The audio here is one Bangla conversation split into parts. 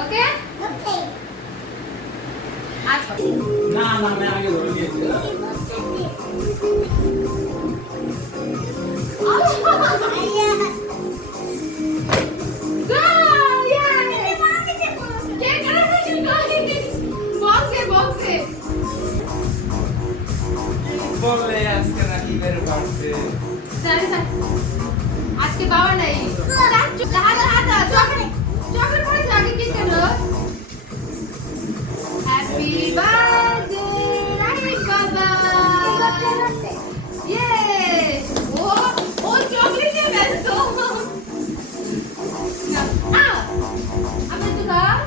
ওকে আচ্ছা না না আমি আগে ধরে নিয়েছি বলে আজকে রাহিবের বার্থডে আজকে বাবা নাই চকলেট পড়েছে আগে কেক কাটো হ্যাপি বার্থডে রাহিব বাবা ইয়ে ও ও চকলেট নিয়ে ব্যস্ত আপনি তো খাও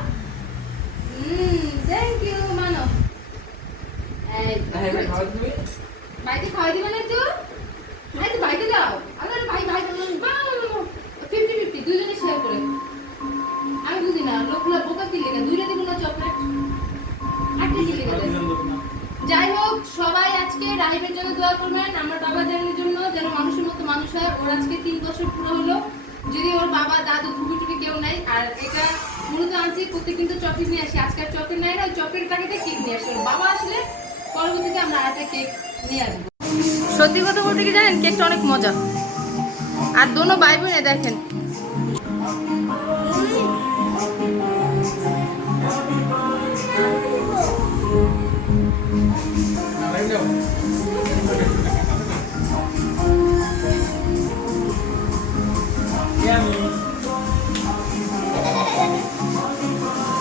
থ্যাংক ইউ মানো রাহিবের খাওয়া তুমি বাইকে খাওয়াই দিবে না তো এই তো বাইকে দাও আরে ভাই 50-50 দুজনে শেয়ার করে আমি বুঝি না লোকগুলো বোকা কি লেগে দুইটা দিব না চকলেট একটা কি লেগে যাই হোক সবাই আজকে রাহিবের জন্য দোয়া করবেন আমার বাবা জানের জন্য যেন মানুষের মতো মানুষ হয় ওর আজকে 3 বছর পুরো হলো যদি ওর বাবা দাদু ফুবি টুবি কেউ নাই আর এটা মূলত আনছি প্রত্যেক কিন্তু চকলেট নিয়ে আসি আজকে আর চকলেট নাই না ওই চকলেটের প্যাকেটে কেক নিয়ে আসি ওর বাবা আসলে পরবর্তীতে আমরা আরেকটা কেক নিয়ে আসবো সত্যি কথা বলতে কি জানেন কেকটা অনেক মজা আর দোনো ভাই বোনে দেখেন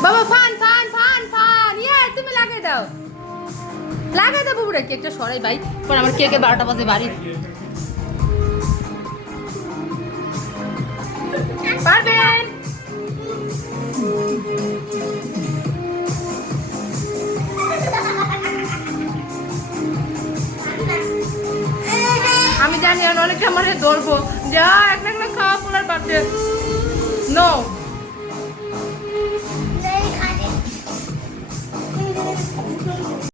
বাবা ফান ফান ফান ফান ইয়ে তুমি লাগিয়ে দাও বুবুরা কেকটা সরাই ভাই পর আমার কেকে 12টা বাজে বাড়ি পারবেন আমি জানি অনেকটা মানে ধরবো যা একটা খাওয়া পোলার পাচ্ছে নো